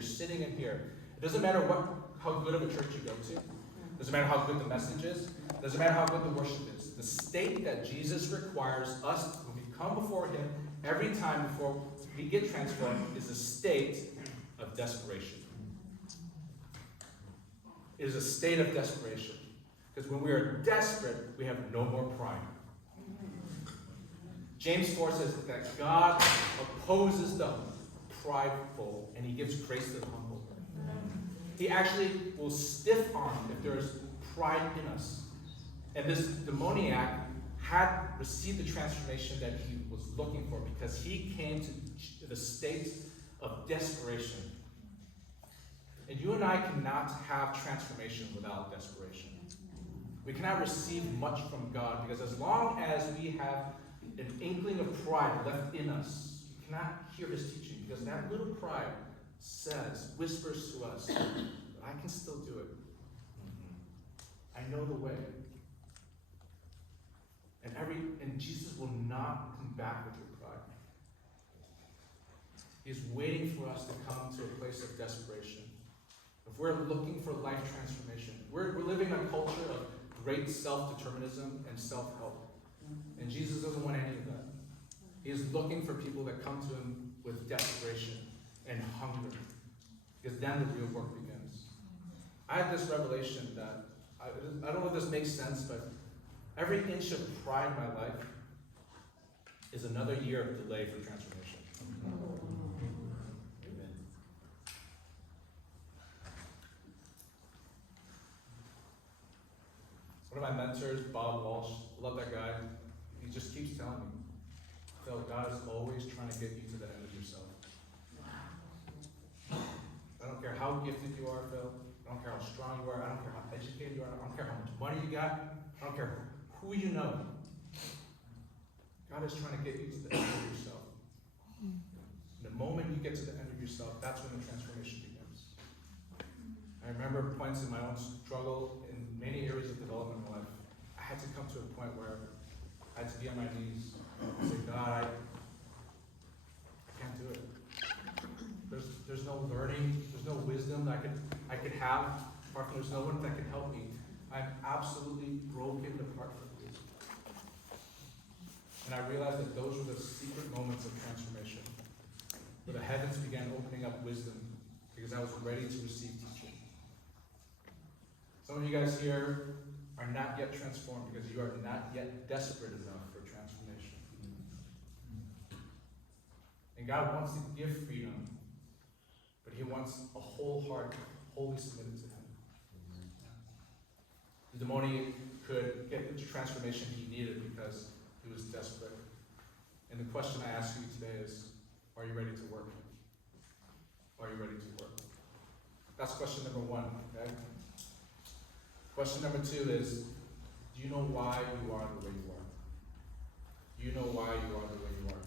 you're sitting in here. It doesn't matter how good of a church you go to. It doesn't matter how good the message is. It doesn't matter how good the worship is. The state that Jesus requires us when we come before him every time before we get transformed is a state of desperation. It is a state of desperation. Because when we are desperate, we have no more pride. James 4 says that God opposes the prideful and he gives grace to the humble. He actually will stiff arm if there is pride in us. And this demoniac had received the transformation that he was looking for because he came to the state of desperation. And you and I cannot have transformation without desperation. We cannot receive much from God because as long as we have an inkling of pride left in us, we cannot hear his teaching because that little pride whispers to us, I can still do it. I know the way. And Jesus will not come back with your pride. He's waiting for us to come to a place of desperation. If we're looking for life transformation, we're living in a culture of great self-determinism and self-help. And Jesus doesn't want any of that. He is looking for people that come to him with desperation and hunger. Because then the real work begins. I had this revelation that, I don't know if this makes sense, but every inch of pride in my life is another year of delay for transformation. Amen. One of my mentors, Bob Walsh, I love that guy. He just keeps telling me, Phil, God is always trying to get you to the end of yourself. I don't care how gifted you are, Phil. I don't care how strong you are. I don't care how educated you are. I don't care how much money you got. I don't care who you know. God is trying to get you to the end of yourself. And the moment you get to the end of yourself, that's when the transformation begins. I remember points in my own struggle in many areas of development in my life. I had to come to a point where I had to be on my knees and say, God, I can't do it. There's no learning, there's no wisdom that I could have. Apart from there's no one that can help me. I'm absolutely broken apart from you. And I realized that those were the secret moments of transformation, where the heavens began opening up wisdom because I was ready to receive teaching. Some of you guys here are not yet transformed because you are not yet desperate enough for transformation. And God wants to give freedom, but he wants a whole heart wholly submitted to him. The demoniac could get the transformation he needed because he was desperate. And the question I ask you today is, are you ready to work? Are you ready to work? That's question number one, okay? Question number two is, do you know why you are the way you are? Do you know why you are the way you are?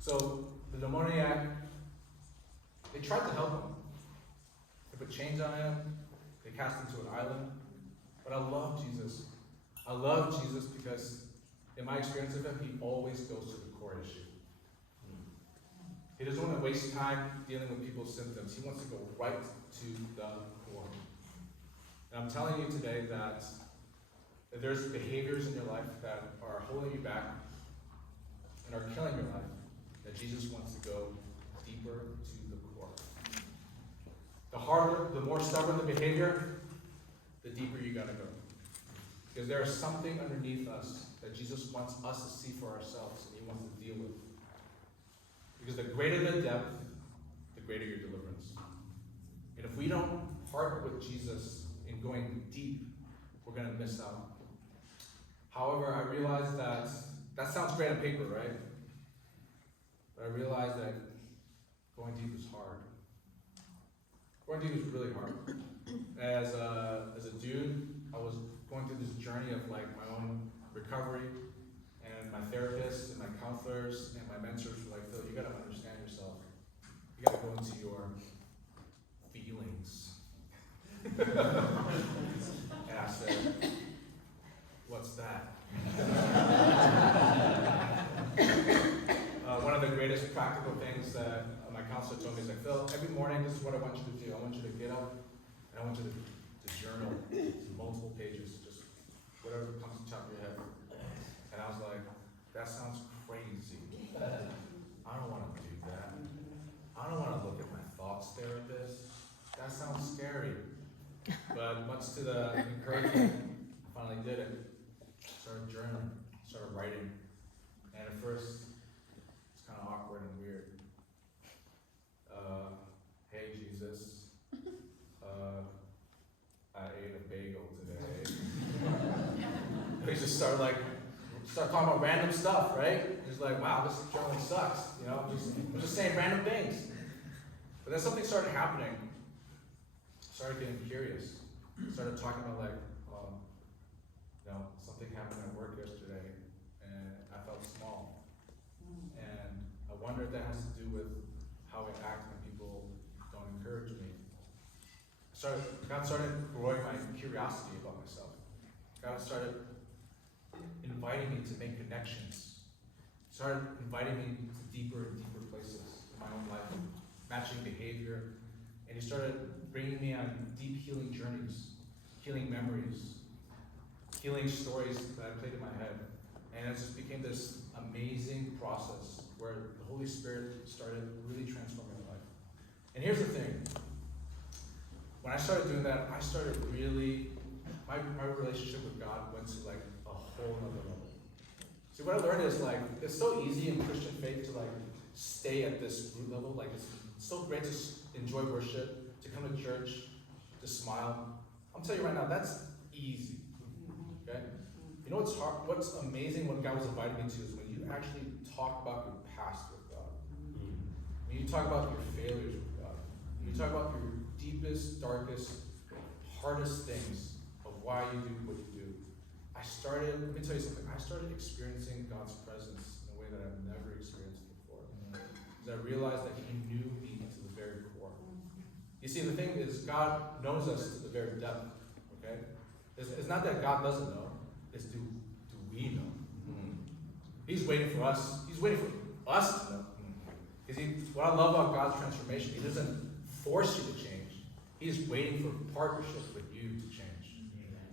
So, the demoniac, they tried to help him. They put chains on him. They cast him to an island. But I love Jesus. I love Jesus because in my experience of him, he always goes to the core issue. He doesn't want to waste time dealing with people's symptoms. He wants to go right to the core. And I'm telling you today that if there's behaviors in your life that are holding you back and are killing your life, that Jesus wants to go deeper to the core. The harder, the more stubborn the behavior, the deeper you gotta go. Because there is something underneath us that Jesus wants us to see for ourselves and he wants to deal with. Because the greater the depth, the greater your deliverance. And if we don't partner with Jesus in going deep, we're gonna miss out. However, I realize that sounds great on paper, right? But I realize that going deep is hard. Going deep is really hard. As a dude, I was going through this journey of like my own recovery, and my therapists and my counselors and my mentors were like, Phil, you gotta understand yourself. You gotta go into your feelings. And I said, what's that? One of the greatest practical things that my counselor told me, he's like, Phil, every morning, this is what I want you to do. I want you to get up, and I want you to journal multiple pages, just whatever comes to the top of your head. And I was like, that sounds crazy. I don't want to do that. I don't want to look at my thoughts therapist. That sounds scary. But much to the encouragement, I finally did it. Started journaling, started writing. And at first, it's kind of awkward and weird. Hey Jesus, I ate a bagel today. We just start talking about random stuff, right? It's like, wow, this journaling sucks. I'm just saying random things. But then something started happening. I started getting curious. I started talking about something happened at work yesterday, and I felt small. And I wonder if that has to do with how I act when people don't encourage me. God started growing my curiosity about myself. God started inviting me to make connections. Started inviting me to deeper and deeper places in my own life, matching behavior. And He started bringing me on deep healing journeys, healing memories, healing stories that I played in my head. And it just became this amazing process where the Holy Spirit started really transforming my life. And here's the thing. When I started doing that, I started really, my relationship with God went to a whole other level. See, what I learned is it's so easy in Christian faith to stay at this root level. It's so great to enjoy worship, to come to church, to smile. I'm telling you right now, that's easy. Okay? You know what's hard? What's amazing what God was inviting me to is when you actually talk about your past with God. When you talk about your failures with God. When you talk about your deepest, darkest, hardest things of why you do what you do. Let me tell you something, I started experiencing God's presence in a way that I've never experienced before. Because I realized that He knew me to the very core. You see, the thing is, God knows us to the very depth, okay? It's not that God doesn't know, it's do we know? He's waiting for us. He's waiting for us to know. Because what I love about God's transformation, He doesn't force you to change. He's waiting for partnership with you to change.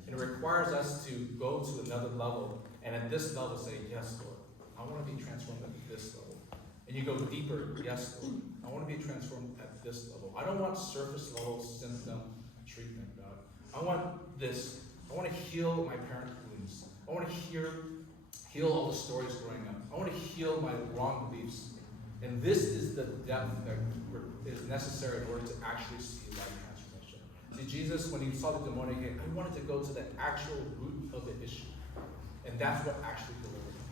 And it requires us to go to another level, and at this level say, yes, Lord, I want to be transformed at this level. And you go deeper, yes, Lord, I want to be transformed at this level. I don't want surface level symptom treatment, God. I want this. I want to heal my parent wounds. I want to heal all the stories growing up. I want to heal my wrong beliefs. And this is the depth that is necessary in order to actually see life transformation. See, Jesus, when He saw the demonic, He wanted to go to the actual root of the issue. And that's what actually delivered Him.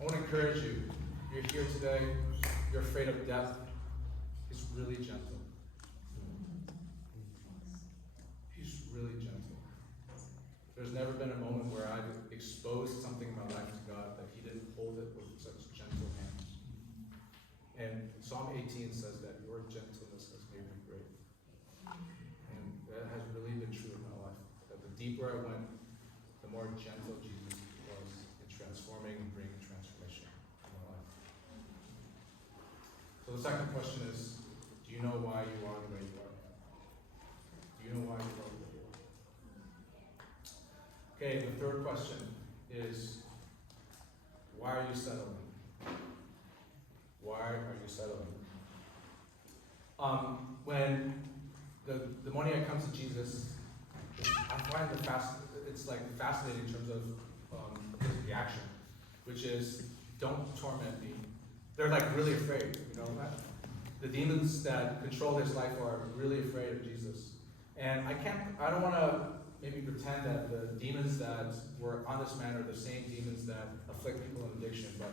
I want to encourage you. You're here today. You're afraid of death. He's really gentle. He's really gentle. There's never been a moment where I've exposed something in my life to God that He didn't hold it with such gentle hands. And Psalm 18 says that your gentleness has made me great. And that has really been true in my life. That the deeper I went, the more gentle Jesus was in transforming and bringing transformation in my life. So the second question is, do you know why you are the way you are? Do you know why you are the way you are? Okay, the third question is, why are you settling? Why are you settling? When the demoniac comes to Jesus, I find it's fascinating in terms of his reaction, which is, don't torment me. They're really afraid, The demons that control his life are really afraid of Jesus. And I don't want to maybe pretend that the demons that were on this man are the same demons that afflict people in addiction, but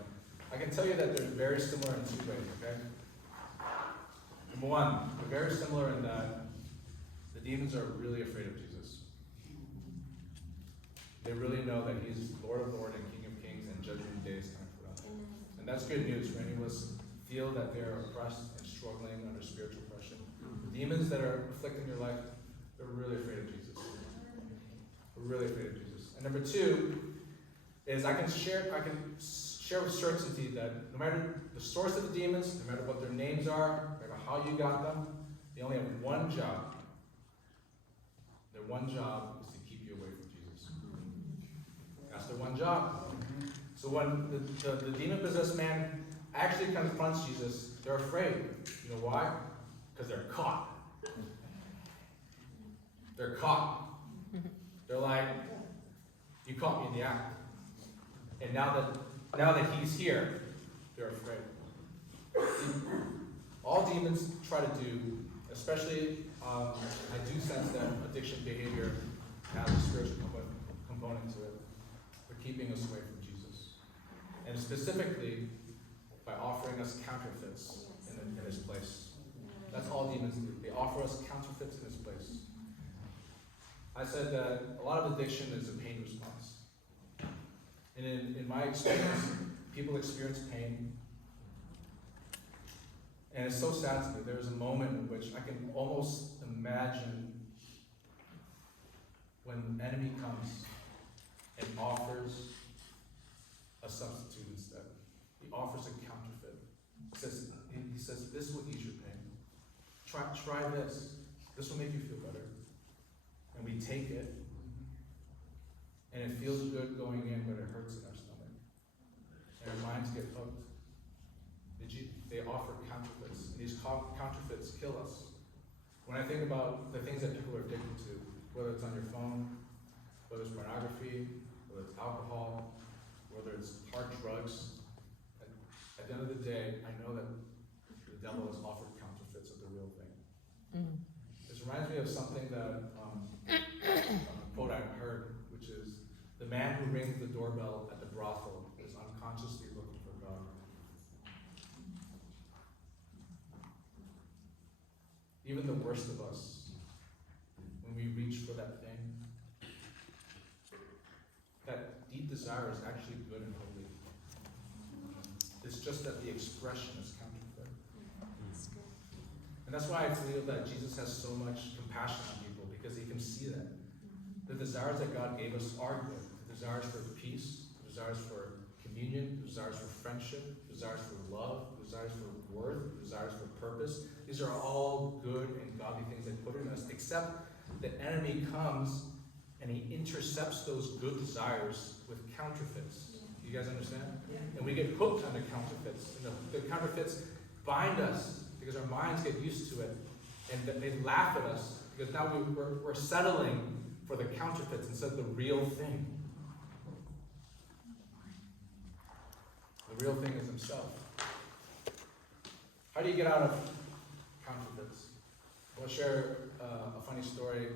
I can tell you that they're very similar in two ways, okay? Number one, they're very similar in that the demons are really afraid of Jesus. They really know that He's Lord of Lords and King of Kings, and Judgment Day is coming for them. And that's good news for any of us who feel that they're oppressed and struggling under spiritual oppression. The demons that are afflicting your life, they're really afraid of Jesus. They're really afraid of Jesus. And number two is I can share with certainty that no matter the source of the demons, no matter what their names are, no matter how you got them, they only have one job. Their one job is to keep you away from Jesus. That's their one job. So when the demon-possessed man actually confronts Jesus, they're afraid. You know why? Because they're caught. They're caught. They're like, you caught me in the act. And now that he's here, they're afraid. All demons try to do, especially, I do sense that addiction behavior has a spiritual component to it. They're keeping us away from Jesus. And specifically, by offering us counterfeits in his place. That's all demons do. They offer us counterfeits in his place. I said that a lot of addiction is a pain response. And in my experience, people experience pain. And it's so sad to me. There was a moment in which I can almost imagine when the enemy comes and offers a substitute instead. He offers a counterfeit. He says, this will ease your pain. Try this. This will make you feel better. And we take it, and it feels good going in, but it hurts in our stomach. And our minds get hooked. They offer counterfeits, and these counterfeits kill us. When I think about the things that people are addicted to, whether it's on your phone, whether it's pornography, whether it's alcohol, whether it's hard drugs, at the end of the day, I know that the devil has offered counterfeits of the real thing. This reminds me of something that a quote I heard, which is, the man who rings the doorbell at the brothel is unconsciously looking for God. Even the worst of us, when we reach for that thing, that deep desire is actually good and holy. It's just that the expression is counterfeit. And that's why I feel that Jesus has so much compassion on people, because he can see that. The desires that God gave us are good. The desires for peace, the desires for communion, the desires for friendship, the desires for love, the desires for worth, the desires for purpose. These are all good and godly things that put in us, except the enemy comes and he intercepts those good desires with counterfeits. Do you guys understand? Yeah. And we get hooked on the counterfeits. And the counterfeits bind us because our minds get used to it. And they laugh at us because now we're settling for the counterfeits instead of the real thing. The real thing is himself. How do you get out of counterfeits? I'll share a funny story.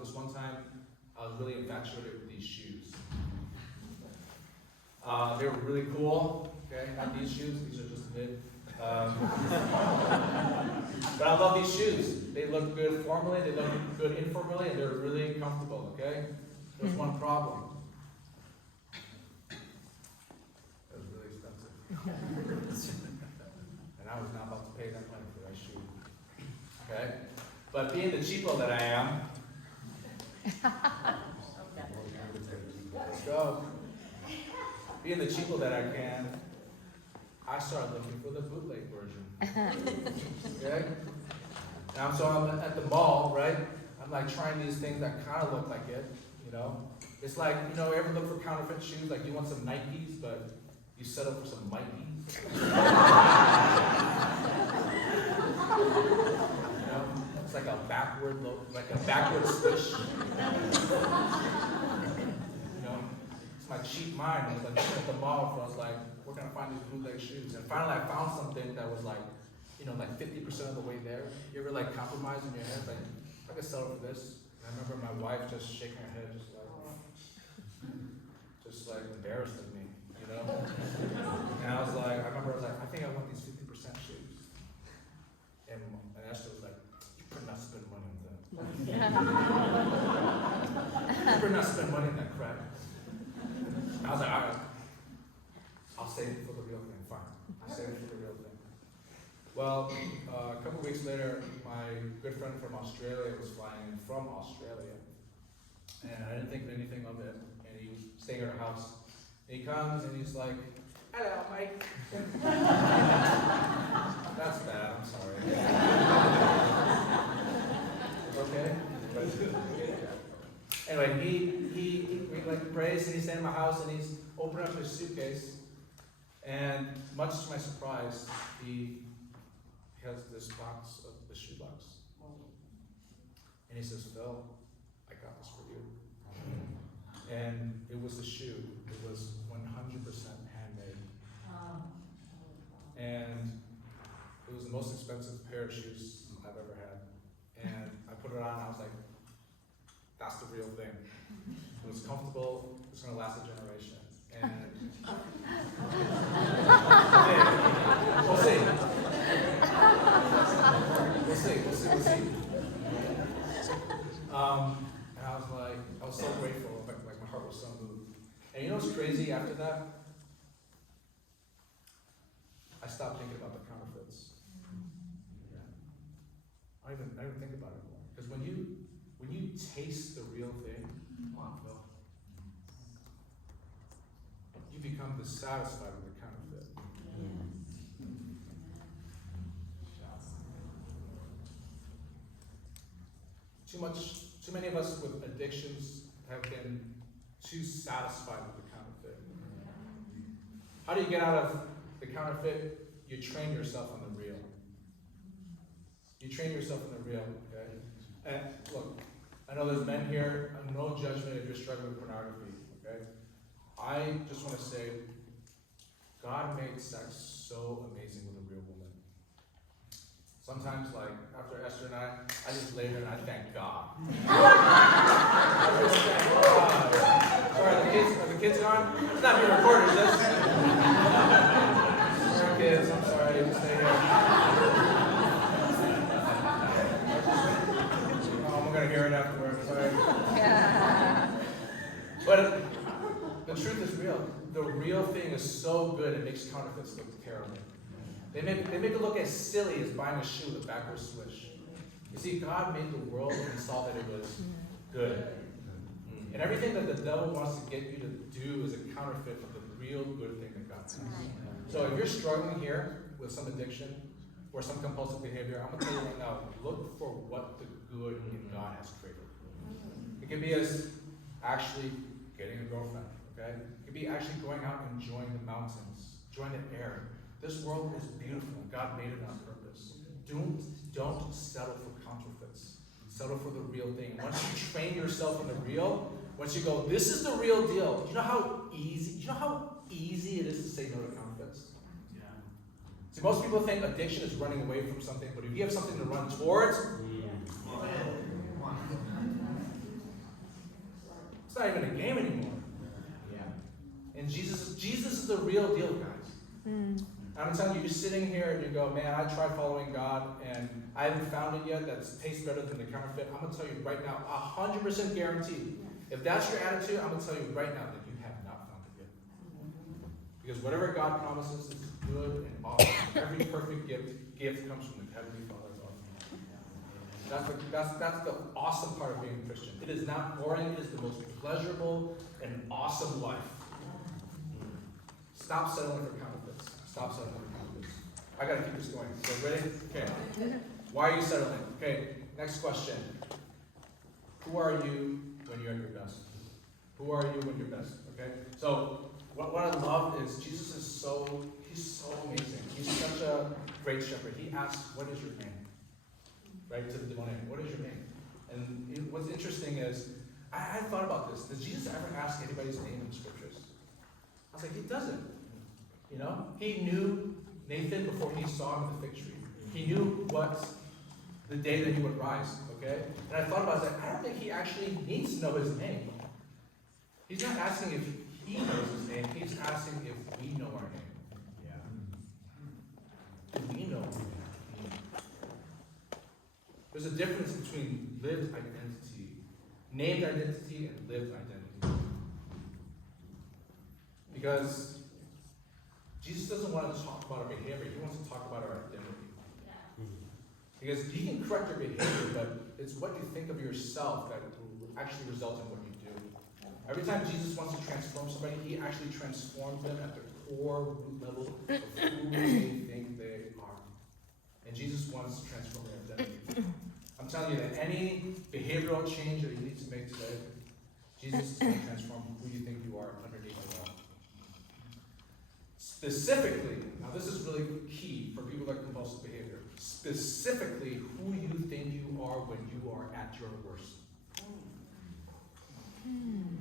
This one time, I was really infatuated with these shoes. They were really cool. Okay, not these shoes. These are just a bit. But I love these shoes. They look good formally. They look good informally, and they're really comfortable. Okay. There's one problem. It was really expensive. And I was not about to pay that money for that shoe. Okay? But being the cheapo that I am, let's go. Being the cheapo that I can, I started looking for the bootleg version. Okay? Now, so I'm at the mall, right? I'm like trying these things that kind of look like it, you know? It's like, you know, ever look for counterfeit shoes? Like you want some Nikes, but you settle for some Mikes. You know? It's like a backward look, like a backward swish. You know? It's my cheap mind. I was like looking at the mall, so I was like, we're gonna find these bootleg shoes. And finally I found something that was like, you know, like 50% of the way there. You ever like compromise in your head, like, I could settle for this. And I remember my wife just shaking her head, just like embarrassing me, you know? And I remember I was like, I think I want these 50% shoes. And Esther was like, you better not spend money on that. You better not spend money on that crap. I was like, all right, I'll save it for the real thing, fine. I'll save it for the real thing. Well, a couple weeks later, my good friend from Australia was flying in from Australia. And I didn't think anything of it. And he was staying at our house. And he comes and he's like, hello, Mike. That's bad, I'm sorry. Okay? Anyway, he like prays and he's staying in my house and he's opening up his suitcase, and much to my surprise, he has this box of the shoebox. And he says, Phil, I got this for you. And it was a shoe. It was 100% handmade. And it was the most expensive pair of shoes I've ever had. And I put it on and I was like, that's the real thing. It was comfortable, it's gonna last a generation. And we'll see. And I was so grateful, like my heart was so moved. And you know what's crazy after that? I stopped thinking about the counterfeits. I don't even think about it anymore. Because when you taste the real thing, you become dissatisfied with the counterfeit. Too many of us with addictions have been too satisfied with the counterfeit. How do you get out of the counterfeit? You train yourself on the real. You train yourself on the real, okay? And look, I know there's men here, no judgment if you're struggling with pornography, okay? I just want to say, God made sex so amazing with a real woman. Sometimes, like, after Esther and I just lay there and I thank God. I just thank God. Sorry, are the kids gone? It's not being recorded, is this? Sorry, kids, I'm sorry, I stay here. I'm going to hear it afterwards, sorry. But the truth is real. The real thing is so good, it makes counterfeits look terrible. They make it look as silly as buying a shoe with a backwards switch. You see, God made the world and he saw that it was good. And everything that the devil wants to get you to do is a counterfeit of the real good thing that God does. So if you're struggling here with some addiction or some compulsive behavior, I'm going to tell you right now, look for what the good in God has created. It can be as actually getting a girlfriend, okay? It could be actually going out and enjoying the mountains, enjoying the air. This world is beautiful. God made it on purpose. Don't settle for counterfeits. Settle for the real thing. Once you train yourself in the real, once you go, this is the real deal. Do you know how easy it is to say no to counterfeits? Yeah. See, most people think addiction is running away from something, but if you have something to run towards, it's not even a game anymore. Yeah. And Jesus is the real deal, guys. I'm telling you, you're sitting here and you go, man, I tried following God and I haven't found it yet that tastes better than the counterfeit. I'm going to tell you right now, 100% guaranteed. If that's your attitude, I'm going to tell you right now that you have not found it yet. Because whatever God promises is good and awesome. Every perfect gift comes from the Heavenly Father's love. That's the awesome part of being a Christian. It is not boring. It is the most pleasurable and awesome life. Stop settling for counterfeits. Stop settling for counterfeits. I got to keep this going. So ready? Okay. Why are you settling? Okay. Next question. Who are you when you're at your best? Who are you when you're best? Okay. So what I love is Jesus is he's so amazing. He's such a great shepherd. He asks, "What is your name?" Right to the demoniac. What is your name? And what's interesting is I thought about this. Does Jesus ever ask anybody's name in the scriptures? I was like, he doesn't. You know, he knew Nathan before he saw him at the fig tree. He knew what the day that he would rise, okay? And I thought about it, I was like, I don't think he actually needs to know his name. He's not asking if he knows his name, he's asking if we know our name. Yeah. Do we know our name? There's a difference between lived identity, named identity, and lived identity. Because Jesus doesn't want to talk about our behavior, he wants to talk about our identity. Because you can correct your behavior, but it's what you think of yourself that will actually result in what you do. Every time Jesus wants to transform somebody, he actually transforms them at the core root level of who they think they are. And Jesus wants to transform their identity. I'm telling you that any behavioral change that you need to make today, Jesus is going to transform who you think you are underneath it all. Specifically, now this is really key for people that compulsive behavior, specifically who you think you are when you are at your worst. I'm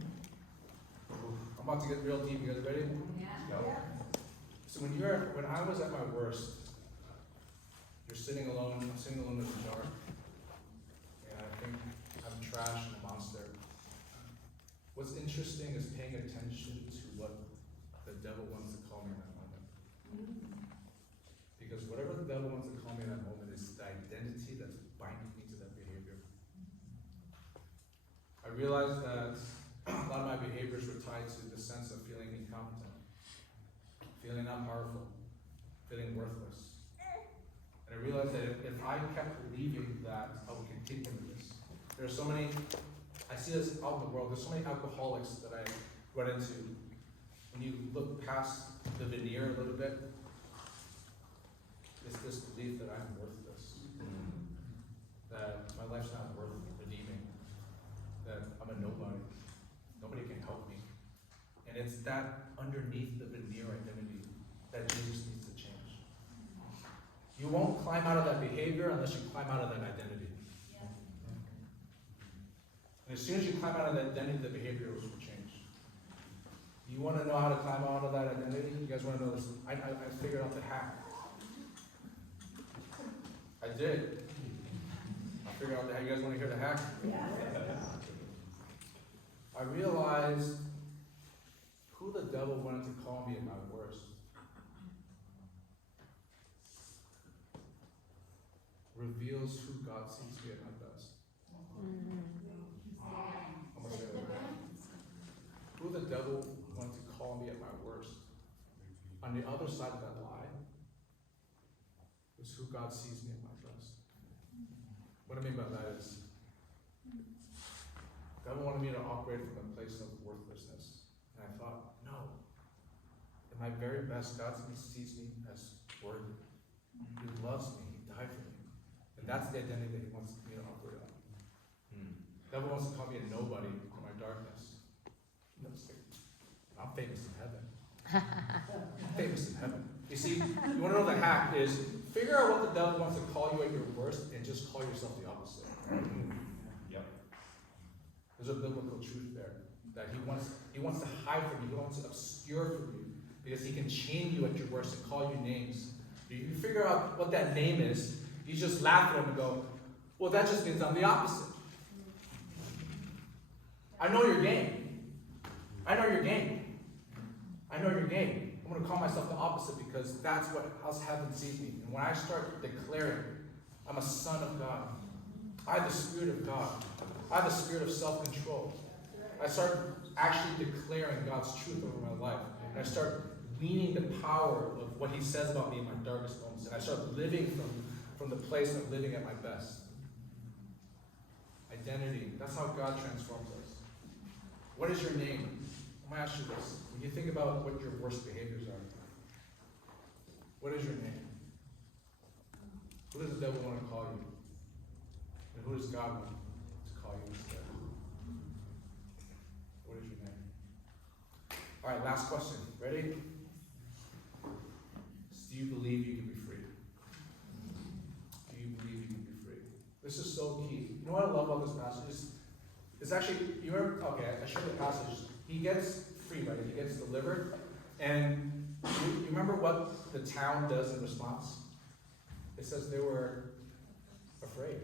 about to get real deep. You guys ready? Yeah. So when I was at my worst, you're sitting alone. I'm sitting alone in the dark, and I think I'm trash and a monster. What's interesting is paying attention to what the devil wants to call me in that moment. Because whatever the devil wants to call me in that moment is the identity that's binding me to that behavior. I realized that a lot of my behaviors were tied to the sense of feeling incompetent, feeling not powerful, feeling worthless. And I realized that if I kept believing that, I would continue with this. There are so many, I see this out in the world, there's so many alcoholics that I run into. When you look past the veneer a little bit, it's this belief that I'm worthless, that my life's not worth redeeming, that I'm a nobody. Nobody can help me. And it's that underneath the veneer identity that Jesus needs to change. You won't climb out of that behavior unless you climb out of that identity. And as soon as you climb out of that identity, the behavior will change. You want to know how to climb out of that identity? You guys want to know this? I figured out the hack. I did. I figured out the hack. You guys want to hear the hack? Yeah. I realized who the devil wanted to call me at my worst reveals who God sees me at my best. I'm gonna say that again. Who the devil wanted to call me at my worst, on the other side of that lie, is who God sees me at my best. What I mean by that is, God wanted me to operate from a place of worthlessness. And I thought, no. At my very best, God sees me as worthy. He loves me. He died for me. And that's the identity that he wants me to operate on. The devil wants to call me a nobody in my darkness. I'm famous in heaven. I'm famous in heaven. You see, you want to know the hack is figure out what the devil wants to call you at your worst and just call yourself the opposite. There's a biblical truth there that he wants to hide from you. He wants to obscure from you because he can shame you at your worst and call you names. If you figure out what that name is, you just laugh at him and go, well, that just means I'm the opposite. I know your game. I know your game. I know your game. I'm going to call myself the opposite because that's how heaven sees me. And when I start declaring I'm a son of God, I have the Spirit of God. I have the spirit of self-control. I start actually declaring God's truth over my life. And I start weaning the power of what he says about me in my darkest moments. And I start living from the place of living at my best. Identity. That's how God transforms us. What is your name? I'm going to ask you this. When you think about what your worst behaviors are, what is your name? Who does the devil want to call you? And who does God want to call you instead? What is your name? All right, last question. Ready? Do you believe you can be free? Do you believe you can be free? This is so key. You know what I love about this passage? It's actually, you remember, okay, I showed the passage. He gets free, right? He gets delivered. And you remember what the town does in response? It says they were afraid.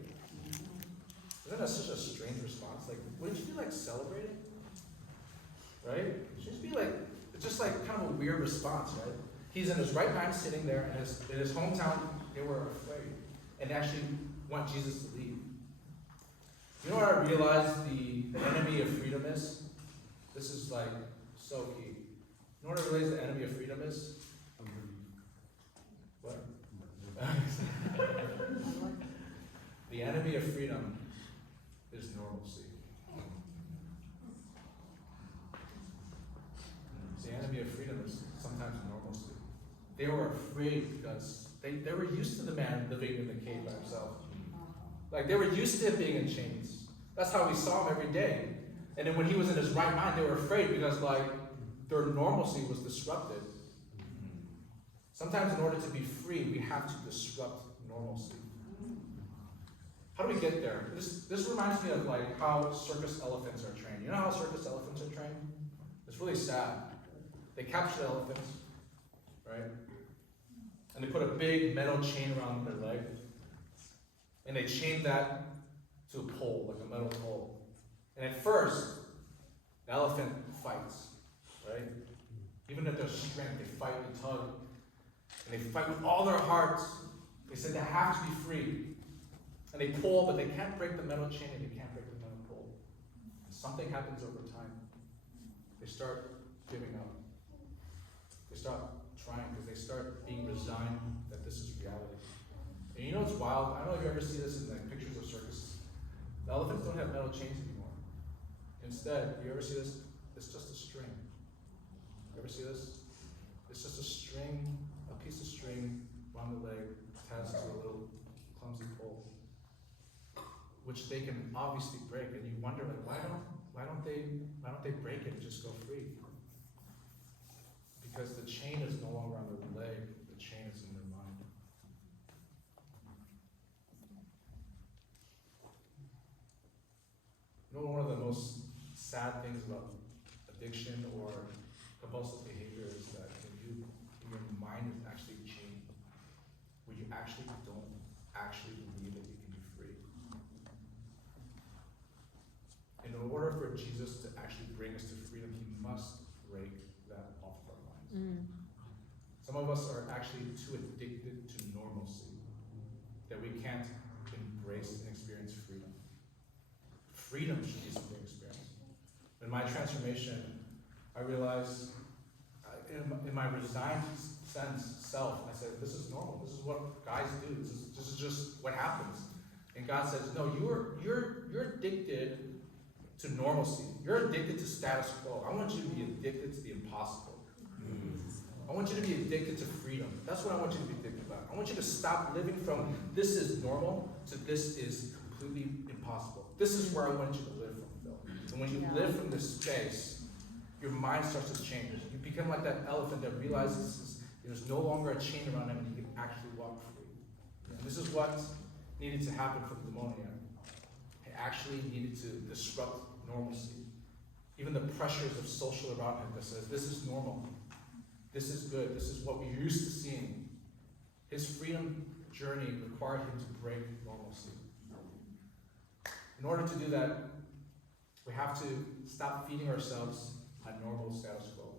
Isn't that such a strange response? Like, wouldn't you be like celebrating? Right? It should be like, it's just like kind of a weird response, right? He's in his right mind sitting there in his hometown, they were afraid. And actually want Jesus to leave. You know what I realized the enemy of freedom is? This is like so key. You know what I realized the enemy of freedom is? What? The enemy of freedom is normalcy. The enemy of freedom is sometimes normalcy. They were afraid because they were used to the man living in the cave by himself. Like, they were used to him being in chains. That's how we saw him every day. And then when he was in his right mind, they were afraid because, like, their normalcy was disrupted. Sometimes in order to be free, we have to disrupt normalcy. How do we get there? This reminds me of, like, how circus elephants are trained. You know how circus elephants are trained? It's really sad. They capture the elephants, right? And they put a big metal chain around their leg. And they chain that to a pole, like a metal pole. And at first, the elephant fights, right? Even at their strength, they fight and tug. And they fight with all their hearts. They said they have to be free. And they pull, but they can't break the metal chain and they can't break the metal pole. And something happens over time. They start giving up. They start trying because they start being resigned that this is reality. And you know what's wild? I don't know if you ever see this in the pictures of circus. The elephants don't have metal chains anymore. Instead, you ever see this? It's just a string. You ever see this? It's just a string, a piece of string around the leg attached to a little clumsy pole, which they can obviously break. And you wonder, like, why don't they break it and just go free? Because the chain is no longer on their leg, the chain is in their mind. You know, one of the most sad things about addiction or compulsive behavior is that when your mind is actually chained, where you actually don't actually believe that you can be free. In order for Jesus to actually bring us to freedom, he must break that off of our minds. Some of us are actually too addicted to normalcy that we can't embrace and experience freedom. Freedom should be something experienced. In my transformation, I realized in my resigned self, I said, this is normal. This is what guys do. This is just what happens. And God says, no, you're addicted to normalcy. You're addicted to status quo. I want you to be addicted to the impossible. I want you to be addicted to freedom. That's what I want you to be addicted about. I want you to stop living from this is normal to this is completely impossible. This is where I want you to live from, Phil. And when you live from this space, your mind starts to change. You become like that elephant that realizes there's no longer a chain around him and he can actually walk free. And this is what needed to happen for the demoniac. He actually needed to disrupt normalcy. Even the pressures of social around him that says, this is normal. This is good. This is what we're used to seeing. His freedom journey required him to break normalcy. In order to do that, we have to stop feeding ourselves on normal status quo.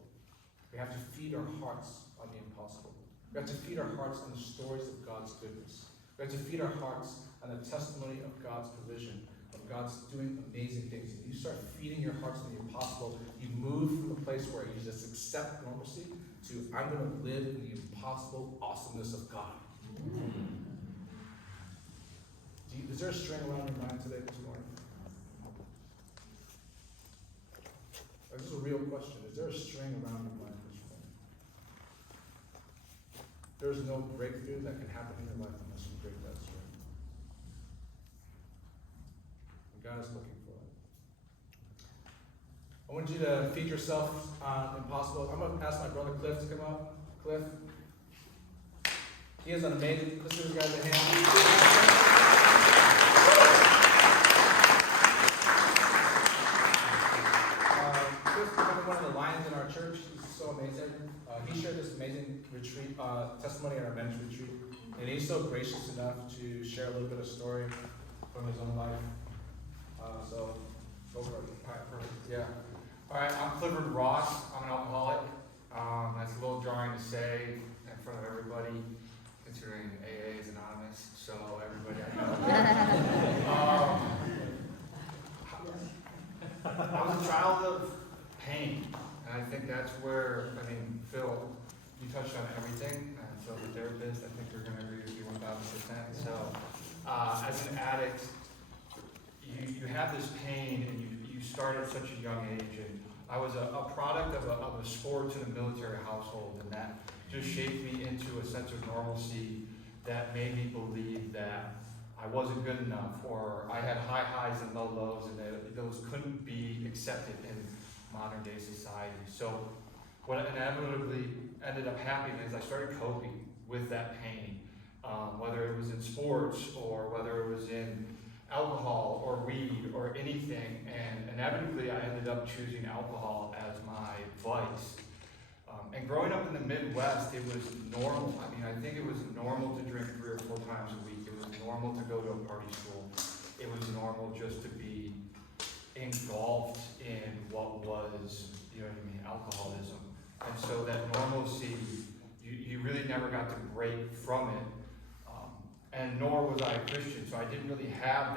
We have to feed our hearts on the impossible. We have to feed our hearts on the stories of God's goodness. We have to feed our hearts on the testimony of God's provision, of God's doing amazing things. If you start feeding your hearts on the impossible, you move from a place where you just accept normalcy to I'm going to live in the impossible awesomeness of God. Is there a string around your mind today, this morning? This is a real question. Is there a string around your mind this morning? There's no breakthrough that can happen in your life unless you break that string. And God is looking for it. I want you to feed yourself on impossible. I'm going to ask my brother Cliff to come up. Cliff. He is an amazing. Let's give this guy a hand. One of the lions in our church. He's so amazing. He shared this amazing retreat, testimony at our men's retreat. And he's so gracious enough to share a little bit of story from his own life. So, go for it. All right, perfect. Yeah. All right, I'm Clifford Ross. I'm an alcoholic. That's a little jarring to say in front of everybody, considering AA is anonymous. So everybody I know. I was a child of pain, and I think that's where, Phil, you touched on everything, and Phil's a therapist, I think we're going to agree with you 1,000%. So, as an addict, you have this pain, and you start at such a young age, and I was a product of a sports and a military household, and that just shaped me into a sense of normalcy that made me believe that I wasn't good enough, or I had high highs and low lows, and those couldn't be accepted in modern day society. So what inevitably ended up happening is I started coping with that pain, whether it was in sports or whether it was in alcohol or weed or anything, and inevitably I ended up choosing alcohol as my vice. And growing up in the Midwest, it was normal. I mean, I think it was normal to drink 3 or 4 times a week. It was normal to go to a party school. It was normal just to be engulfed in what was, you know what I mean, alcoholism. And so that normalcy, you really never got to break from it. And nor was I a Christian, so I didn't really have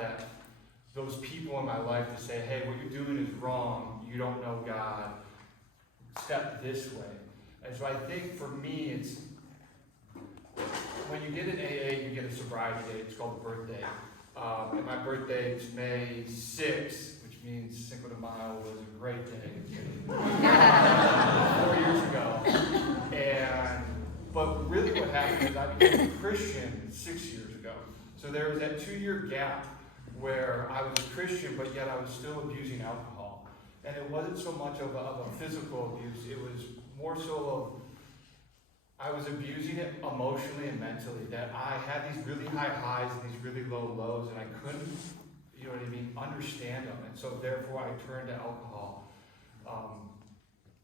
those people in my life to say, hey, what you're doing is wrong, you don't know God, step this way. And so I think for me, it's, when you get an AA, you get a sobriety date, it's called a birthday. And my birthday is May 6th, which means Cinco de Mayo was a great day. 4 years ago. But really what happened is I became a Christian 6 years ago. So there was that 2-year gap where I was a Christian, but yet I was still abusing alcohol. And it wasn't so much of a physical abuse, it was more so of, I was abusing it emotionally and mentally, that I had these really high highs and these really low lows, and I couldn't, you know what I mean, understand them. And so therefore I turned to alcohol.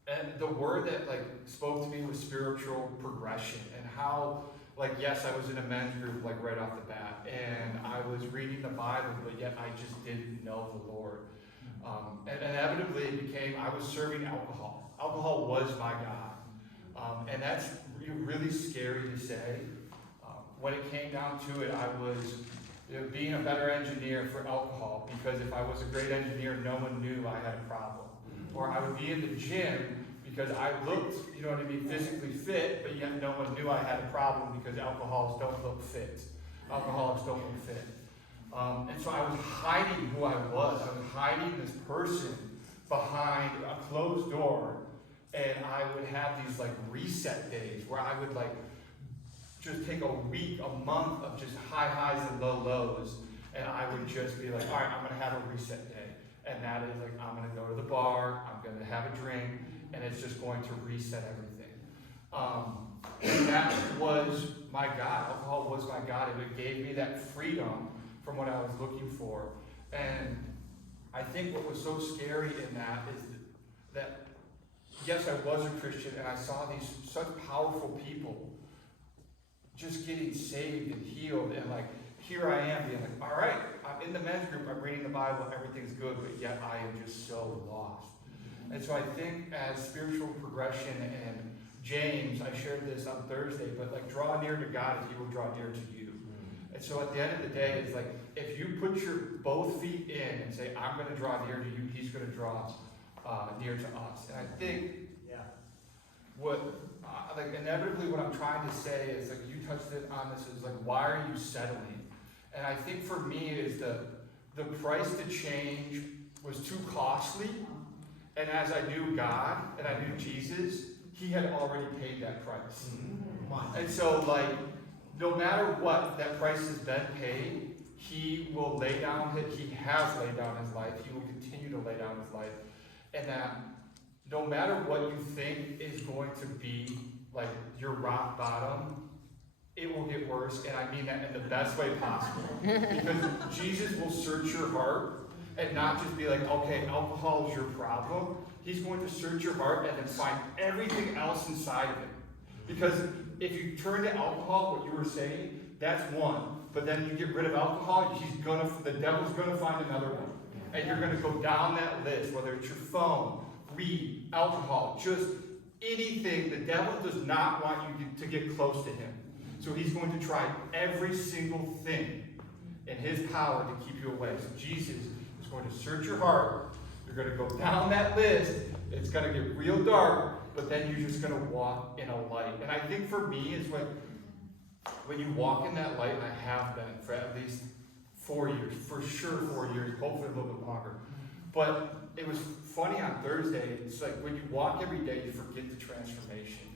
And the word that spoke to me was spiritual progression, and how, yes, I was in a men's group right off the bat, and I was reading the Bible, but yet I just didn't know the Lord. And inevitably it became, I was serving alcohol. Alcohol was my God. And that's really scary to say. When it came down to it, I was being a better engineer for alcohol, because if I was a great engineer, no one knew I had a problem. Or I would be in the gym because I looked, you know what I mean, physically fit, but yet no one knew I had a problem because alcoholics don't look fit. Alcoholics don't look fit. And so I was hiding who I was. I was hiding this person behind a closed door, and I would have these reset days where I would just take a week, a month of just high highs and low lows, and I would just be all right, I'm going to have a reset day. And that is I'm going to go to the bar, I'm going to have a drink, and it's just going to reset everything. And that was my God. Alcohol was my God, and it gave me that freedom from what I was looking for. And I think what was so scary in that is that, yes, I was a Christian, and I saw these such powerful people just getting saved and healed, and here I am being all right, I'm in the men's group, I'm reading the Bible, everything's good, but yet I am just so lost. And so I think as spiritual progression, and James, I shared this on Thursday, but draw near to God and he will draw near to you. And so at the end of the day, it's if you put your both feet in and say, I'm going to draw near to you, he's going to draw near to us. And I think what, inevitably what I'm trying to say is, you touched it on this, is why are you settling? And I think for me is the price to change was too costly. And as I knew God and I knew Jesus, he had already paid that price. And so no matter what that price has been paid, he will lay down, he has laid down his life, he will continue to lay down his life. And that no matter what you think is going to be your rock bottom, it will get worse, and I mean that in the best way possible. Because Jesus will search your heart and not just be okay, alcohol is your problem. He's going to search your heart and then find everything else inside of it. Because if you turn to alcohol, what you were saying, that's one. But then you get rid of alcohol, the devil's gonna find another one. And you're gonna go down that list, whether it's your phone, weed, alcohol, just anything. The devil does not want you to get close to him. So he's going to try every single thing in his power to keep you away. So Jesus is going to search your heart. You're going to go down that list. It's going to get real dark, but then you're just going to walk in a light. And I think for me, it's when you walk in that light, and I have been for at least 4 years, for sure 4 years, hopefully a little bit longer. But it was funny on Thursday, it's when you walk every day, you forget the transformation.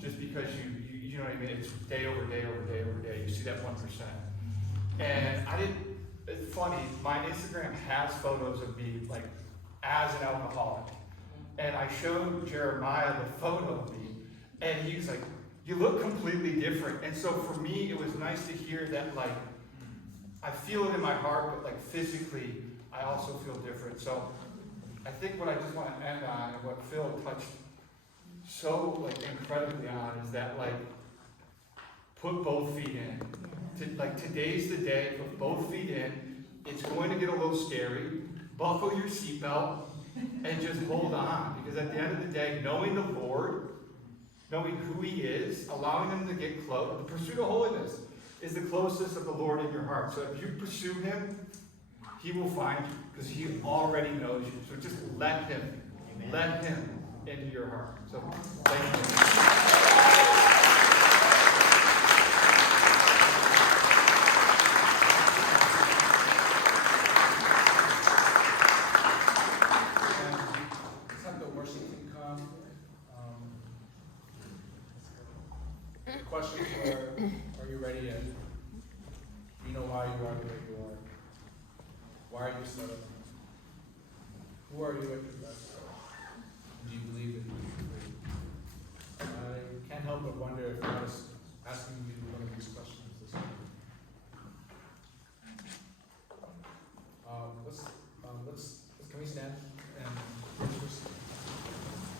just because you know what I mean, it's day over day over day over day, you see that 1%. And it's funny, my Instagram has photos of me, like, as an alcoholic. And I showed Jeremiah the photo of me, and he was like, you look completely different. And so for me, it was nice to hear that, like, I feel it in my heart, but like physically, I also feel different. So I think what I just want to end on, and what Phil touched so like incredibly on, is that like, put both feet in. Like today's the day, put both feet in. It's going to get a little scary. Buckle your seatbelt and just hold on. Because at the end of the day, knowing the Lord, knowing who He is, allowing Him to get close, the pursuit of holiness is the closest of the Lord in your heart. So if you pursue Him, He will find you, because He already knows you. So just let Him into your heart. So thank you. Let's have the worship team come. The questions are you ready? And you know why you are the way you are. Why are you set up? Who are you at your best?